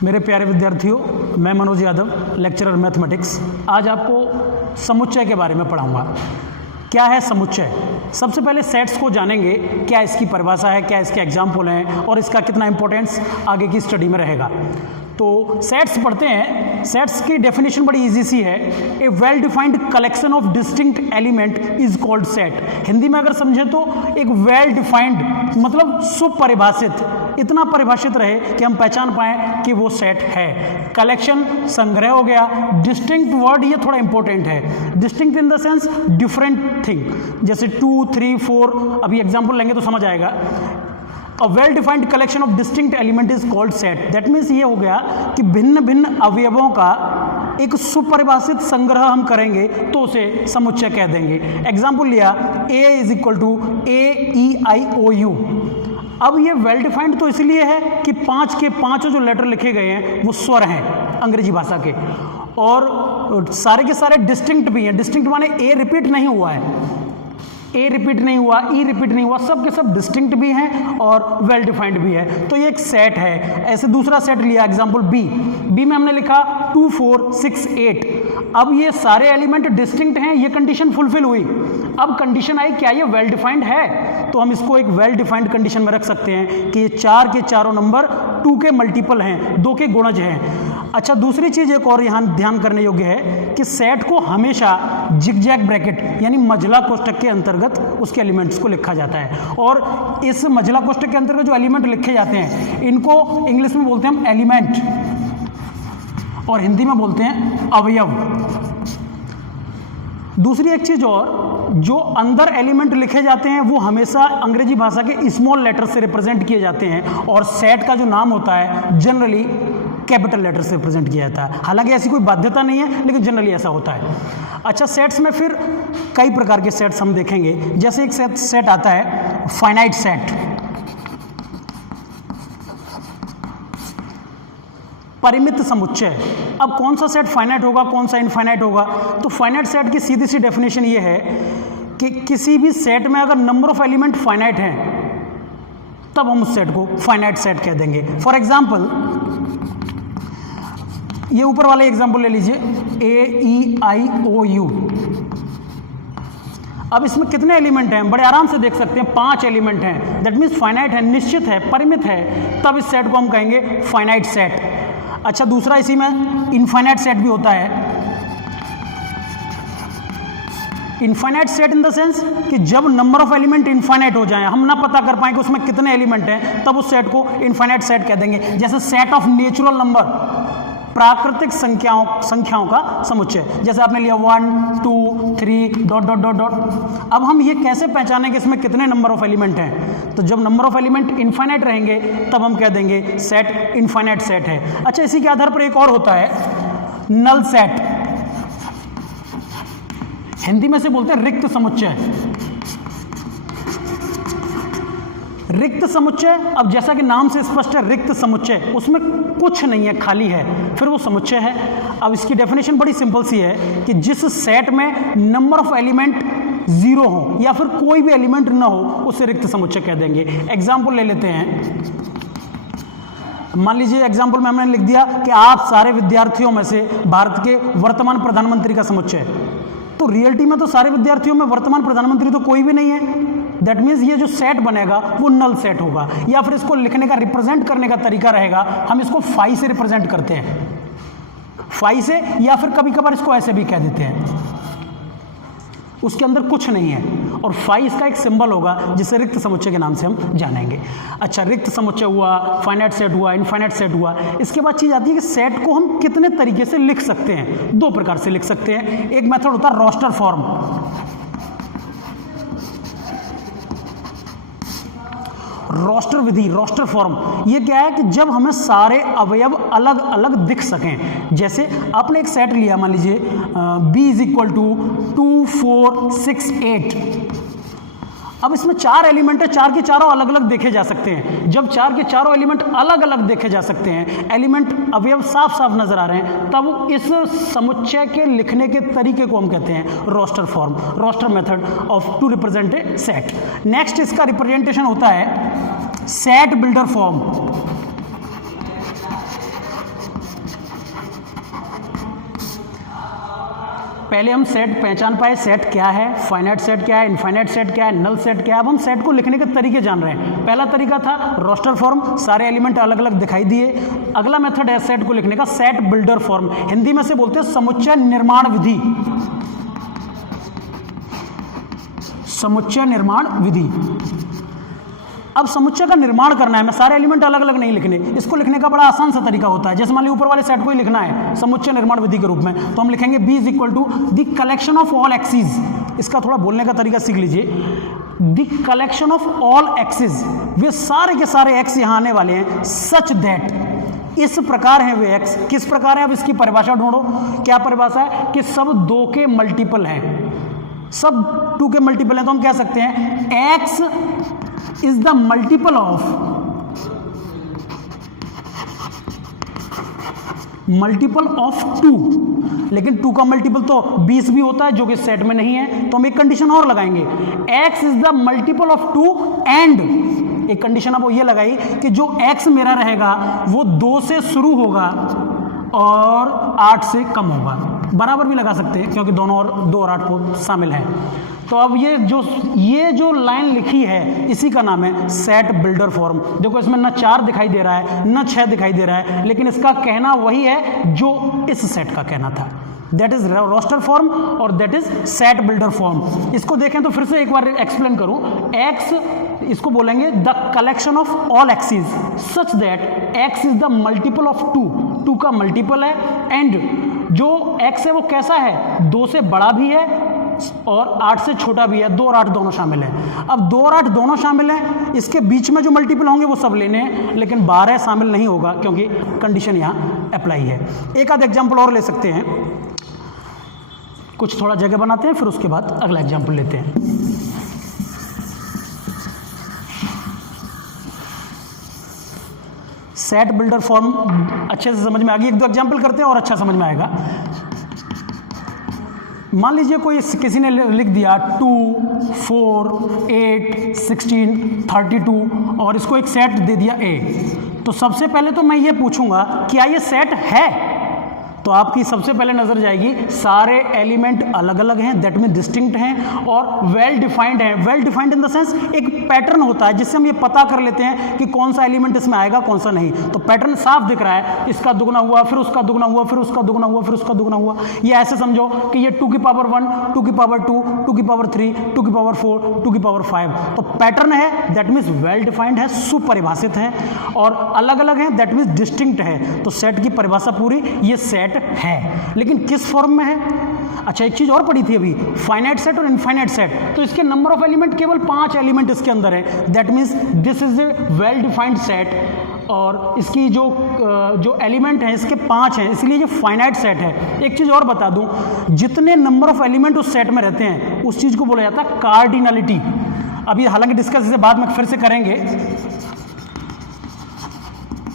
मेरे प्यारे विद्यार्थियों, मैं मनोज यादव, लेक्चरर मैथमेटिक्स। आज आपको समुच्चय के बारे में पढ़ाऊंगा। क्या है समुच्चय? सबसे पहले सेट्स को जानेंगे, क्या इसकी परिभाषा है, क्या इसके एग्जाम्पल हैं और इसका कितना इंपॉर्टेंस आगे की स्टडी में रहेगा। तो सेट्स पढ़ते हैं। सेट्स की डेफिनेशन बड़ी इजी सी है। A well defined collection of distinct element is called set. Hindi में अगर समझें तो एक वेल डिफाइंड मतलब सुपरिभाषित, इतना परिभाषित रहे कि हम पहचान पाएं कि वो सेट है। कलेक्शन संग्रह हो गया। डिस्टिंक्ट वर्ड ये थोड़ा इंपॉर्टेंट है। Distinct in the sense different thing, जैसे 2, 3, 4, अभी एग्जाम्पल लेंगे तो समझ आएगा। A well-defined collection of distinct element is called set. That means ये हो गया कि भिन्न भिन्न अवयवों का एक सुपरिभाषित संग्रह हम करेंगे तो उसे समुच्चय कह देंगे। एग्जाम्पल लिया A is equal to AEIOU। अब ये वेल डिफाइंड तो इसलिए है कि 5 के 5 जो लेटर लिखे गए हैं वो स्वर हैं अंग्रेजी भाषा के, और सारे के सारे डिस्टिंक्ट भी हैं। डिस्टिंक्ट माने A रिपीट नहीं हुआ है, ए रिपीट नहीं हुआ, ई रिपीट नहीं हुआ, सब के सब डिस्टिंक्ट भी हैं और वेल डिफाइंड भी है। तो ये एक सेट है। ऐसे दूसरा सेट लिया एग्जांपल बी में हमने लिखा 2, 4, 6, 8। अब ये सारे एलिमेंट डिस्टिंक्ट हैं, ये कंडीशन फुलफिल हुई। अब कंडीशन आई क्या ये वेल डिफाइंड है, तो हम इसको एक वेल डिफाइंड कंडीशन में रख सकते हैं कि ये 4 के चारों नंबर 2 के मल्टीपल हैं, 2 के गुणज हैं। अच्छा, दूसरी चीज एक और यहाँ ध्यान करने योग्य है कि सेट को हमेशा जिगजैग ब्रैकेट यानी मझला कोष्ठक के अंतर्गत उसके एलिमेंट्स को लिखा जाता है। और इस मझला कोष्ठक के अंतर्गत जो एलिमेंट लिखे जाते हैं इनको इंग्लिश में बोलते हैं हम एलिमेंट और हिंदी में बोलते हैं अवयव। दूसरी एक चीज और, जो अंदर एलिमेंट लिखे जाते हैं वो हमेशा अंग्रेजी भाषा के स्मॉल लेटर से रिप्रेजेंट किए जाते हैं, और सेट का जो नाम होता है जनरली कैपिटल लेटर से रिप्रेजेंट किया जाता है। हालांकि ऐसी कोई बाध्यता नहीं है, लेकिन जनरली ऐसा होता है। अच्छा, सेट्स में फिर कई प्रकार के सेट्स हम देखेंगे। जैसे एक सेट आता है फाइनाइट सेट, परिमित समुच्चय। अब कौन सा सेट फाइनाइट होगा, कौन सा इनफाइनाइट होगा? तो फाइनाइट सेट की सीधी सी डेफिनेशन ये है कि किसी भी सेट में अगर नंबर ऑफ एलिमेंट फाइनाइट हैं तब हम उस सेट को फाइनाइट सेट कह देंगे। फॉर एग्जाम्पल ये ऊपर वाले एग्जाम्पल ले लीजिए AEIOU। अब इसमें कितने एलिमेंट हैं? बड़े आराम से देख सकते हैं, 5 एलिमेंट हैं। दैट मीन्स फाइनाइट है, निश्चित है, परिमित है, तब इस सेट को हम कहेंगे फाइनाइट सेट। अच्छा, दूसरा इसी में इनफाइनाइट सेट भी होता है। Infinite set in the sense कि जब नंबर ऑफ एलिमेंट इनफाइनाइट हो जाए, हम ना पता कर पाएंगे उसमें कितने एलिमेंट हैं, तब उस सेट को इनफाइनाइट सेट कह देंगे। जैसे सेट ऑफ नेचुरल नंबर, प्राकृतिक संख्याओं का समुच्चय। जैसे आपने लिया 1, 2, 3 डॉट डॉट डॉट डॉट। अब हम ये कैसे पहचानें कि इसमें कितने नंबर ऑफ एलिमेंट हैं? तो जब नंबर ऑफ एलिमेंट इनफाइनाइट रहेंगे तब हम कह देंगे सेट इनफाइनाइट सेट है। अच्छा, इसी के आधार पर एक और होता है नल सेट, हिंदी में से बोलते हैं रिक्त समुच्चय। रिक्त समुच्चय, अब जैसा कि नाम से स्पष्ट है रिक्त समुच्चय, उसमें कुछ नहीं है, खाली है, फिर वो समुच्चय है। अब इसकी डेफिनेशन बड़ी सिंपल सी है कि जिस सेट में नंबर ऑफ एलिमेंट 0 हो या फिर कोई भी एलिमेंट ना हो उसे रिक्त समुच्चय कह देंगे। एग्जाम्पल ले लेते हैं। मान लीजिए एग्जाम्पल में हमने लिख दिया कि आप सारे विद्यार्थियों में से भारत के वर्तमान प्रधानमंत्री का समुच्चय। तो रियलिटी में तो सारे विद्यार्थियों में वर्तमान प्रधानमंत्री तो कोई भी नहीं है। दैट मीन्स ये जो सेट बनेगा वो नल सेट होगा। या फिर इसको लिखने का, रिप्रेजेंट करने का तरीका रहेगा, हम इसको फाई से रिप्रेजेंट करते हैं, फाई से, या फिर कभी कभार इसको ऐसे भी कह देते हैं। उसके अंदर कुछ नहीं है और फाई इसका एक सिंबल होगा जिसे रिक्त समुच्चय के नाम से हम जानेंगे। अच्छा, रिक्त समुच्चय हुआ, फाइनाइट सेट हुआ, इनफाइनाइट सेट हुआ। इसके बाद चीज आती है कि सेट को हम कितने तरीके से लिख सकते हैं। 2 प्रकार से लिख सकते हैं। एक मेथड होता है रोस्टर फॉर्म। रोस्टर विधि, रोस्टर फॉर्म, ये क्या है कि जब हमें सारे अवयव अलग अलग दिख सकें। जैसे आपने एक सेट लिया, मान लीजिए B इज इक्वल टू 2, 4, 6, 8। अब इसमें 4 एलिमेंट है, 4 के चारों अलग अलग देखे जा सकते हैं। जब 4 के चारों एलिमेंट अलग अलग देखे जा सकते हैं, एलिमेंट अवयव साफ साफ नजर आ रहे हैं, तब इस समुच्चय के लिखने के तरीके को हम कहते हैं roster form, roster method of to represent a set. Next इसका रिप्रेजेंटेशन होता है सेट बिल्डर फॉर्म। पहले हम सेट पहचान पाए, सेट क्या है, फाइनाइट सेट क्या है, इनफाइनाइट सेट क्या है, नल सेट क्या है। अब हम सेट को लिखने के तरीके जान रहे हैं। पहला तरीका था रोस्टर फॉर्म, सारे एलिमेंट अलग अलग दिखाई दिए। अगला मेथड है सेट को लिखने का सेट बिल्डर फॉर्म, हिंदी में से बोलते हैं समुच्चय निर्माण विधि। समुच्चय निर्माण विधि। अब समुच्चय का निर्माण करना है, मैं सारे एलिमेंट अलग अलग नहीं लिखने, इसको लिखने का बड़ा आसान सा तरीका होता है। जैसे मान लीजिए ऊपर वाले सेट को ही लिखना है समुच्चय निर्माण विधि के रूप में, तो हम लिखेंगे B is equal to the collection of all x's. इसका थोड़ा बोलने का तरीका सीख लीजिए। The collection of all x's, वे सारे के सारे एक्स यहाँ आने वाले हैं, सच दैट, इस प्रकार हैं वे एक्स। किस प्रकार है, अब इसकी परिभाषा ढूंढो। क्या परिभाषा है कि सब 2 के मल्टीपल हैं, सब 2 के मल्टीपल हैं। तो हम कह सकते हैं x is the multiple of 2, लेकिन 2 का मल्टीपल तो 20 भी होता है जो कि सेट में नहीं है। तो हम एक कंडीशन और लगाएंगे, x is the multiple of 2 and एक कंडीशन अब ये लगाई कि जो x मेरा रहेगा वो 2 से शुरू होगा और 8 से कम होगा। बराबर भी लगा सकते हैं क्योंकि दोनों और 2 और 8 को शामिल है। तो अब ये जो लाइन लिखी है इसी का नाम है सेट बिल्डर फॉर्म। देखो इसमें न 4 दिखाई दे रहा है न 6 दिखाई दे रहा है, लेकिन इसका कहना वही है जो इस सेट का कहना था। दैट इज रोस्टर फॉर्म और that is set builder form. इसको देखें तो फिर से एक बार एक्सप्लेन करूं। एक्स, इसको बोलेंगे the collection of all x's such that x is the multiple of 2 का मल्टीपल है, एंड जो एक्स है वो कैसा है, 2 से बड़ा भी है और 8 से छोटा भी है। 2 और 8 दोनों शामिल हैं। अब 2 और 8 दोनों शामिल हैं, इसके बीच में जो मल्टीपल होंगे वो सब लेने हैं, लेकिन 12 शामिल नहीं होगा क्योंकि कंडीशन यहाँ अप्लाई है। एक आध एग्जाम्पल और ले सकते हैं, कुछ थोड़ा जगह बनाते हैं फिर उसके बाद अगला एग्जाम्पल लेते हैं। सेट बिल्डर फॉर्म अच्छे से समझ में आ गई। 1-2 एग्जाम्पल करते हैं और अच्छा समझ में आएगा। मान लीजिए कोई किसी ने लिख दिया 2, 4, 8, 16, 32 और इसको एक सेट दे दिया A। तो सबसे पहले तो मैं ये पूछूंगा क्या ये सेट है। तो आपकी सबसे पहले नजर जाएगी सारे एलिमेंट अलग अलग हैं, दैट मीन डिस्टिंक्ट हैं और वेल डिफाइंड हैं। Well defined in the sense एक पैटर्न होता है जिससे हम ये पता कर लेते हैं कि कौन सा एलिमेंट इसमें आएगा कौन सा नहीं। तो पैटर्न साफ दिख रहा है, इसका दुगना हुआ फिर उसका दुगना हुआ फिर उसका दुगना हुआ फिर उसका दुगना हुआ। ये ऐसे समझो कि ये 2 की पावर 1, 2 की पावर 2, 2 की पावर 3, 2 की पावर 4, 2 की पावर 5। तो पैटर्न है, दैट मीन्स वेल डिफाइंड है, सुपरिभाषित है, और अलग अलग है, दैट मीन्स डिस्टिंक्ट है। तो सेट की परिभाषा पूरी, ये सेट है, लेकिन किस फॉर्म में है। अच्छा एक चीज और पढ़ी थी अभी, फाइनाइट सेट और इनफाइनाइट सेट। तो इसके नंबर ऑफ एलिमेंट केवल 5 एलिमेंट इसके अंदर है, that means this is a well defined set. और इसकी जो एलिमेंट हैं इसके 5 हैं, इसलिए ये फाइनाइट सेट है। एक चीज और बता दूं, जितने नंबर ऑफ एलिमेंट उस सेट में रहते हैं उस चीज को बोला जाता है कार्डिनलिटी। अभी हालांकि डिस्कस इसे बाद में फिर से करेंगे।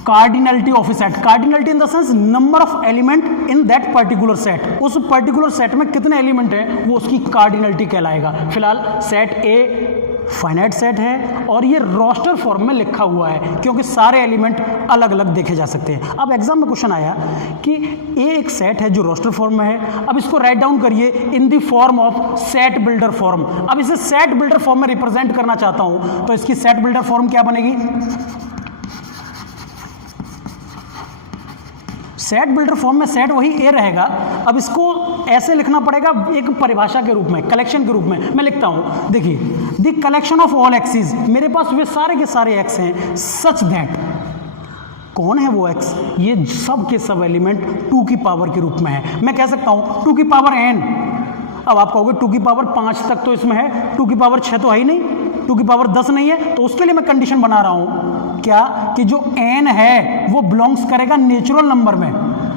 Cardinality of A set, cardinality in the sense number of element in that particular set. उस पर्टिकुलर सेट में कितने एलिमेंट हैं वो उसकी कार्डिनलिटी कहलाएगा। फिलहाल सेट ए फाइनाइट सेट है और ये रोस्टर फॉर्म में लिखा हुआ है क्योंकि सारे एलिमेंट अलग अलग देखे जा सकते हैं। अब एग्जाम में क्वेश्चन आया कि ए एक सेट है जो रोस्टर फॉर्म में है, अब इसको राइट डाउन करिए in the form of set builder form. अब इसे सेट बिल्डर फॉर्म में रिप्रेजेंट करना चाहता हूं तो इसकी सेट बिल्डर फॉर्म क्या बनेगी। सेट बिल्डर फॉर्म में सेट वही ए रहेगा। अब इसको ऐसे लिखना पड़ेगा एक परिभाषा के रूप में, कलेक्शन के रूप में। मैं लिखता हूं, देखिए the collection of all axis, मेरे पास वे सारे के सारे एक्स हैं सच दैट, कौन है वो एक्स, ये सब के सब एलिमेंट 2 की पावर के रूप में है। मैं कह सकता हूं 2 की पावर n। अब आप कहोगे 2 की पावर 5 तक तो इसमें है, 2 की पावर 6 तो है ही नहीं, 2 की पावर 10 नहीं है। तो उसके लिए मैं कंडीशन बना रहा हूं क्या कि जो n है वो बिलोंग्स करेगा नेचुरल नंबर में।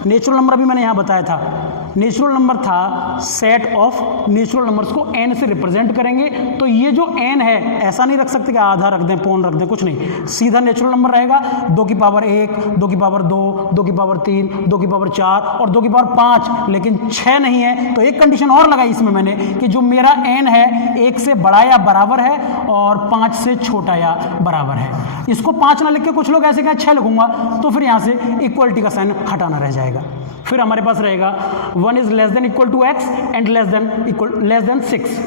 नेचुरल नंबर अभी मैंने यहां बताया था, नेचुरल नंबर था सेट ऑफ नेचुरल नंबर्स को n से रिप्रेजेंट करेंगे। तो ये जो n है ऐसा नहीं रख सकते कि आधा रख दें पौन रख दें, कुछ नहीं, सीधा नेचुरल नंबर रहेगा। 2 की पावर 1, 2 की पावर 2, 2 की पावर 3, 2 की पावर 4 और 2 की पावर 5, लेकिन 6 नहीं है। तो एक कंडीशन और लगाई इसमें मैंने कि जो मेरा n है 1 से बड़ा या बराबर है और 5 से छोटा या बराबर है। इसको 5 ना लिख के कुछ लोग ऐसे कहें 6 लिखूंगा तो फिर यहाँ से इक्वलिटी का साइन हटाना रह जाएगा। फिर हमारे पास रहेगा 1 is less than equal to x and less than 6।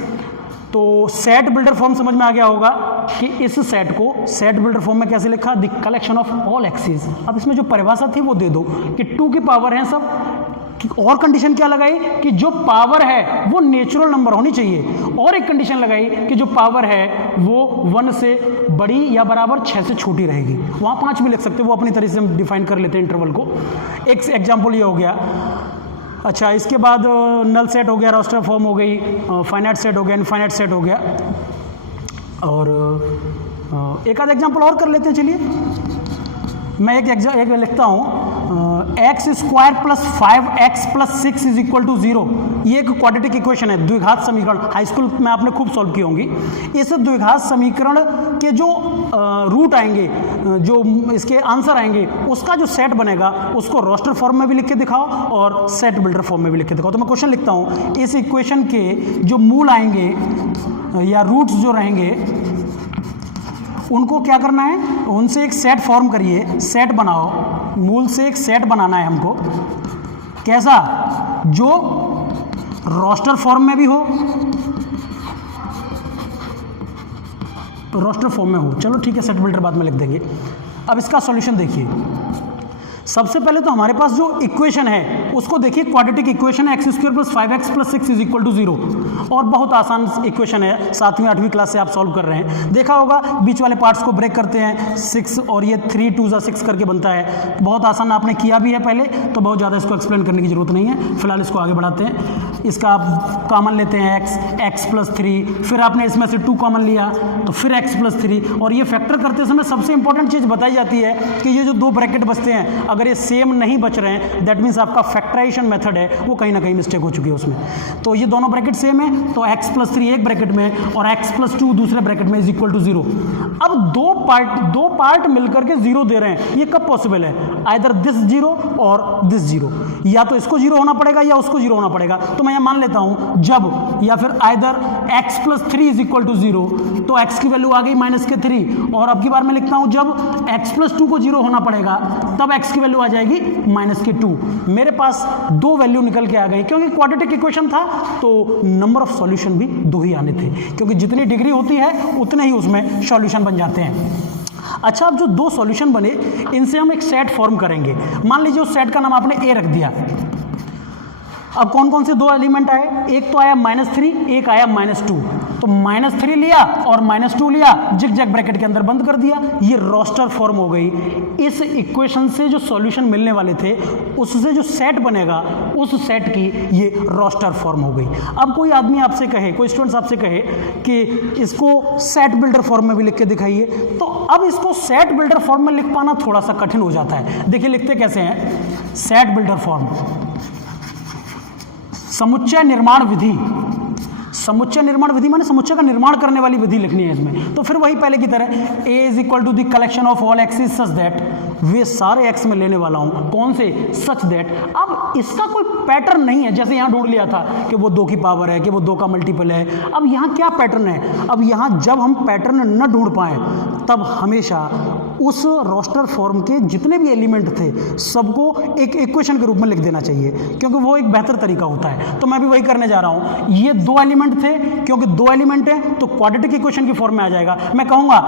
तो सेट बिल्डर फॉर्म समझ में आ गया होगा कि इस सेट को सेट बिल्डर फॉर्म में कैसे लिखा, the collection of all axis. अब इसमें जो परिभाषा थी वो दे दो कि 2 की पावर है सब, और कंडीशन क्या लगाई कि जो पावर है वो नेचुरल नंबर होनी चाहिए, और एक कंडीशन लगाई कि जो पावर है वो 1 से बड़ी या बराबर 6 से छोटी रहेगी। वहाँ 5 भी लिख सकते हो, वो अपनी तरह से हम डिफाइन कर लेते हैं इंटरवल को। एक एग्जाम्पल ये हो गया। अच्छा, इसके बाद नल सेट हो गया, रोस्टर फॉर्म हो गई, फाइनाइट सेट हो गया, इनफाइनाइट सेट हो गया, और एक आध एग्जाम्पल और कर लेते हैं। चलिए मैं एक लिखता हूँ, x square plus 5x plus 6 is equal to 0। ये एक क्वाड्रेटिक इक्वेशन है, द्विघात समीकरण। हाई स्कूल में आपने खूब सॉल्व की होंगी। इस द्विघात समीकरण के जो रूट आएंगे, जो इसके आंसर आएंगे, उसका जो सेट बनेगा उसको रोस्टर फॉर्म में भी लिख के दिखाओ और सेट बिल्डर फॉर्म में भी लिख के दिखाओ। तो मैं क्वेश्चन लिखता हूँ, इस इक्वेशन के जो मूल आएंगे या रूट्स जो रहेंगे उनको क्या करना है, उनसे एक सेट फॉर्म करिए, सेट बनाओ। मूल से एक सेट बनाना है हमको, कैसा, जो रोस्टर फॉर्म में भी हो, रोस्टर फॉर्म में हो। चलो ठीक है, सेट बिल्डर बाद में लिख देंगे। अब इसका सॉल्यूशन देखिए। सबसे पहले तो हमारे पास जो इक्वेशन है उसको देखिए, क्वाड्रेटिक इक्वेशन है, x square plus 5x plus 6 is equal to 0। और बहुत आसान इक्वेशन है, 7वीं 8वीं क्लास से आप सॉल्व कर रहे हैं। देखा होगा, बीच वाले पार्ट्स को ब्रेक करते हैं, 6 और ये 3 2 6 करके बनता है। बहुत आसान, आपने किया भी है पहले, तो बहुत ज़्यादा इसको एक्सप्लेन करने की जरूरत नहीं है। फिलहाल इसको आगे बढ़ाते हैं। इसका आप कॉमन लेते हैं x प्लस 3, फिर आपने इसमें से 2 कॉमन लिया तो फिर x प्लस 3, और ये फैक्टर करते समय सबसे इंपॉर्टेंट चीज़ बताई जाती है कि ये जो 2 ब्रैकेट बचते हैं, अगर ये सेम नहीं बच रहे हैं, दैट मीन्स आपका फैक्टराइजेशन मेथड है वो कहीं ना कहीं मिस्टेक हो चुकी है उसमें। तो ये दोनों ब्रैकेट सेम है, तो x प्लस 3 एक ब्रैकेट में और x प्लस 2 दूसरे ब्रैकेट में इज इक्वल टू 0। अब दो पार्ट मिलकर के 0 दे रहे हैं, ये कब पॉसिबल है, आइदर दिस 0 और दिस 0, या तो इसको 0 होना पड़ेगा या उसको 0 होना पड़ेगा। तो मैं ये मान लेता हूं जब, या फिर either x plus 3 is equal to 0, तो x की वैल्यू आ गई -3, और अब की बार मैं लिखता हूं जब x प्लस 2 को 0 होना पड़ेगा तब x की वैल्यू आ जाएगी -2। मेरे पास 2 वैल्यू निकल के आ गई, क्योंकि क्वाड्रेटिक इक्वेशन था तो नंबर ऑफ सॉल्यूशन भी 2 ही आने थे, क्योंकि जितनी डिग्री होती है उतने ही उसमें सॉल्यूशन बन जाते हैं। अच्छा, अब जो 2 सॉल्यूशन बने इनसे हम एक सेट फॉर्म करेंगे। मान लीजिए उस सेट का नाम आपने ए रख दिया। अब कौन कौन से 2 एलिमेंट आए, एक तो आया -3, एक आया -2। तो -3 लिया और -2 लिया, जिग जैग ब्रैकेट के अंदर बंद कर दिया, ये रोस्टर फॉर्म हो गई। इस इक्वेशन से जो सॉल्यूशन मिलने वाले थे उससे जो सेट बनेगा उस सेट की ये रोस्टर फॉर्म हो गई। अब कोई आदमी आपसे कहे, कोई स्टूडेंट्स आपसे कहे कि इसको सेट बिल्डर फॉर्म में भी लिख के दिखाइए, तो अब इसको सेट बिल्डर फॉर्म में लिख पाना थोड़ा सा कठिन हो जाता है। देखिए लिखते कैसे हैं, सेट बिल्डर फॉर्म, समुच्चय निर्माण विधि। समुच्चय निर्माण विधि माने समुच्चय का निर्माण करने वाली विधि लिखनी है इसमें। तो फिर वही पहले की तरह, A is equal to the collection of all x's such that, वे सारे एक्स में लेने वाला हूं, कौन से, सच दैट। अब इसका कोई पैटर्न नहीं है, जैसे यहां ढूंढ लिया था कि वो 2 की पावर है, कि वो 2 का मल्टीपल है। अब यहां क्या पैटर्न है, अब यहां जब हम पैटर्न न ढूंढ पाए तब हमेशा उस रोस्टर फॉर्म के जितने भी एलिमेंट थे सबको एक इक्वेशन के रूप में लिख देना चाहिए, क्योंकि वो एक बेहतर तरीका होता है। तो मैं भी वही करने जा रहा हूं। ये 2 एलिमेंट थे, क्योंकि 2 एलिमेंट है तो क्वाड्रेटिक इक्वेशन की फॉर्म में आ जाएगा। मैं कहूंगा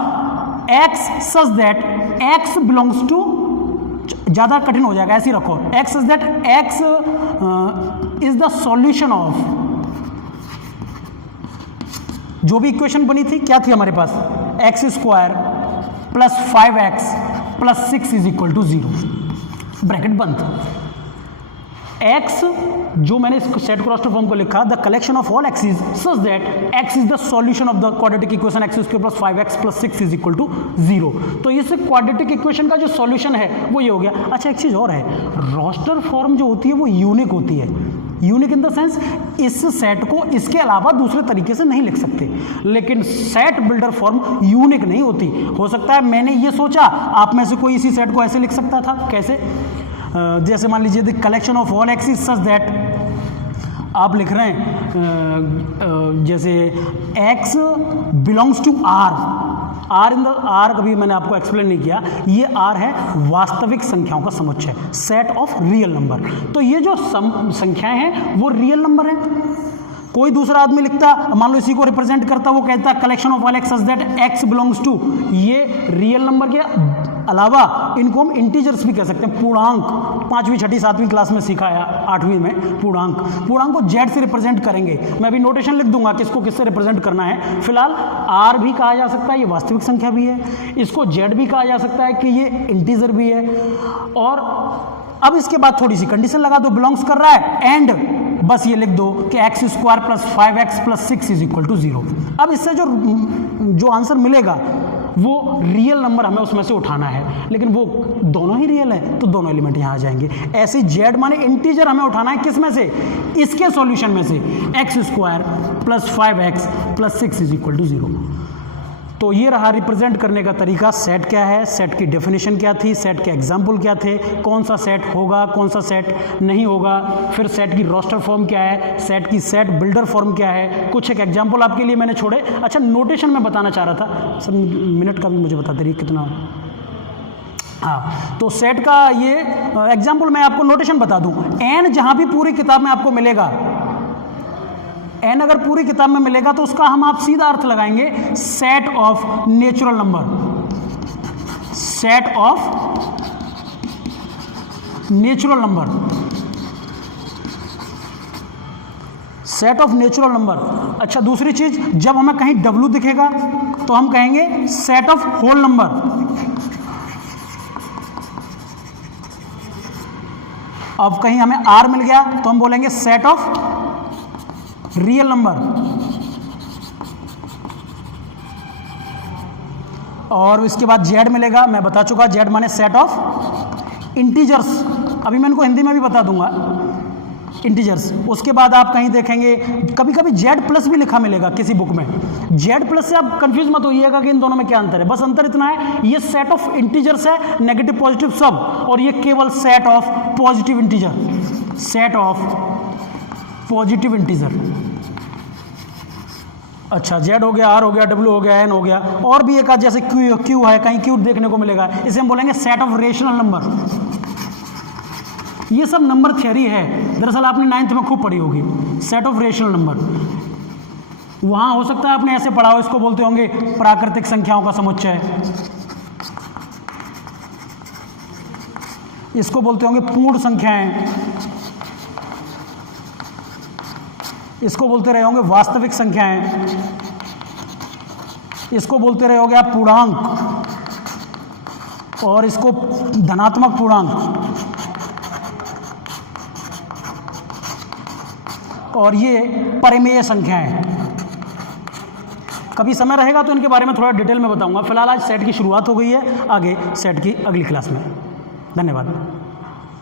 x such that x belongs to, ज्यादा कठिन हो जाएगा, ऐसे ही रखो, x such that x is the solution of, जो भी इक्वेशन बनी थी क्या थी हमारे पास, x square plus 5x plus 6 is equal to 0, bracket बंद। x, जो मैंने इस सेट रोस्टर फॉर्म को लिखा, the collection of all x's such that x is the solution of the quadratic equation x square plus 5x plus 6 is equal to 0। तो इस quadratic equation का जो सॉल्यूशन है वो ये हो गया। अच्छा, एक चीज और है, रोस्टर फॉर्म जो होती है वो यूनिक होती है। यूनिक इन द सेंस, इस सेट को इसके अलावा दूसरे तरीके से नहीं लिख सकते, लेकिन सेट बिल्डर फॉर्म यूनिक नहीं होती। हो सकता है मैंने ये सोचा, आप में से कोई इसी सेट को ऐसे लिख सकता था। कैसे, जैसे मान लीजिए the collection of all x's such that, आप लिख रहे हैं जैसे x belongs to r, R in the R कभी मैंने आपको एक्सप्लेन नहीं किया, ये आर है वास्तविक संख्याओं का समुच्चय, सेट ऑफ रियल नंबर। तो ये जो संख्याएं हैं वो रियल नंबर है। कोई दूसरा आदमी लिखता, मान लो इसी को रिप्रेजेंट करता, वो कहता collection of all x such that x belongs to, ये रियल नंबर के अलावा इनको हम इंटीजर्स भी कह सकते हैं, पूर्णांक। 5वीं 6वीं 7वीं क्लास में सीखा है, 8वीं में पूर्णांक को जेड से रिप्रेजेंट करेंगे। मैं अभी नोटेशन लिख दूंगा किसको किससे रिप्रेजेंट करना है। फिलहाल आर भी कहा जा सकता है, ये वास्तविक संख्या भी है, इसको जेड भी कहा जा सकता है कि ये इंटीजर भी है। और अब इसके बाद थोड़ी सी कंडीशन लगा दो, बिलोंग्स कर रहा है एंड बस ये लिख दो कि x square plus 5x plus 6 is equal to 0। अब इससे जो आंसर मिलेगा वो रियल नंबर हमें उसमें से उठाना है, लेकिन वो दोनों ही रियल है तो दोनों एलिमेंट यहाँ आ जाएंगे। ऐसे जेड माने इंटीजर हमें उठाना है, किस में से, इसके सॉल्यूशन में से, x square plus 5x plus 6 is equal to 0। तो ये रहा रिप्रेजेंट करने का तरीका। सेट क्या है, सेट की डेफिनेशन क्या थी, सेट के एग्जाम्पल क्या थे, कौन सा सेट होगा कौन सा सेट नहीं होगा, फिर सेट की रोस्टर फॉर्म क्या है, सेट की सेट बिल्डर फॉर्म क्या है, कुछ एक एग्जाम्पल आपके लिए मैंने छोड़े। अच्छा, नोटेशन में बताना चाह रहा था सर, मिनट का भी मुझे बता दे रही कितना। हाँ, तो सेट का ये एग्जाम्पल मैं आपको नोटेशन बता दूं। एन जहां भी पूरी किताब में आपको मिलेगा, एन अगर पूरी किताब में मिलेगा तो उसका हम आप सीधा अर्थ लगाएंगे set of natural number, set of natural number, set of natural number. अच्छा, दूसरी चीज, जब हमें कहीं W दिखेगा तो हम कहेंगे सेट ऑफ होल नंबर। अब कहीं हमें R मिल गया तो हम बोलेंगे सेट ऑफ रियल नंबर। और इसके बाद जेड मिलेगा, मैं बता चुका, जेड माने सेट ऑफ इंटीजर्स, अभी मैं इनको हिंदी में भी बता दूंगा, इंटीजर्स। उसके बाद आप कहीं देखेंगे कभी कभी जेड प्लस भी लिखा मिलेगा किसी बुक में। जेड प्लस से आप कंफ्यूज मत होइएगा कि इन दोनों में क्या अंतर है, बस अंतर इतना है, ये सेट ऑफ इंटीजर्स है, नेगेटिव पॉजिटिव सब, और ये केवल set of positive integer, set of positive integer. अच्छा, जेड हो गया, आर हो गया, डब्ल्यू हो गया, एन हो गया, और भी एक आध जैसे क्यू है, कहीं क्यू देखने को मिलेगा, इसे हम बोलेंगे सेट ऑफ रेशनल नंबर। ये सब नंबर थ्योरी है, दरअसल आपने 9th में खूब पढ़ी होगी सेट ऑफ रेशनल नंबर। वहां हो सकता है आपने ऐसे पढ़ा हो, इसको बोलते होंगे प्राकृतिक संख्याओं का समुच्चय, इसको बोलते होंगे पूर्ण संख्याएं, इसको बोलते रहे होंगे वास्तविक संख्याएं, इसको बोलते रहे होंगे आप पूर्णांक, और इसको धनात्मक पूर्णांक, और ये परिमेय संख्याएं। कभी समय रहेगा तो इनके बारे में थोड़ा डिटेल में बताऊंगा। फिलहाल आज सेट की शुरुआत हो गई है, आगे सेट की अगली क्लास में। धन्यवाद।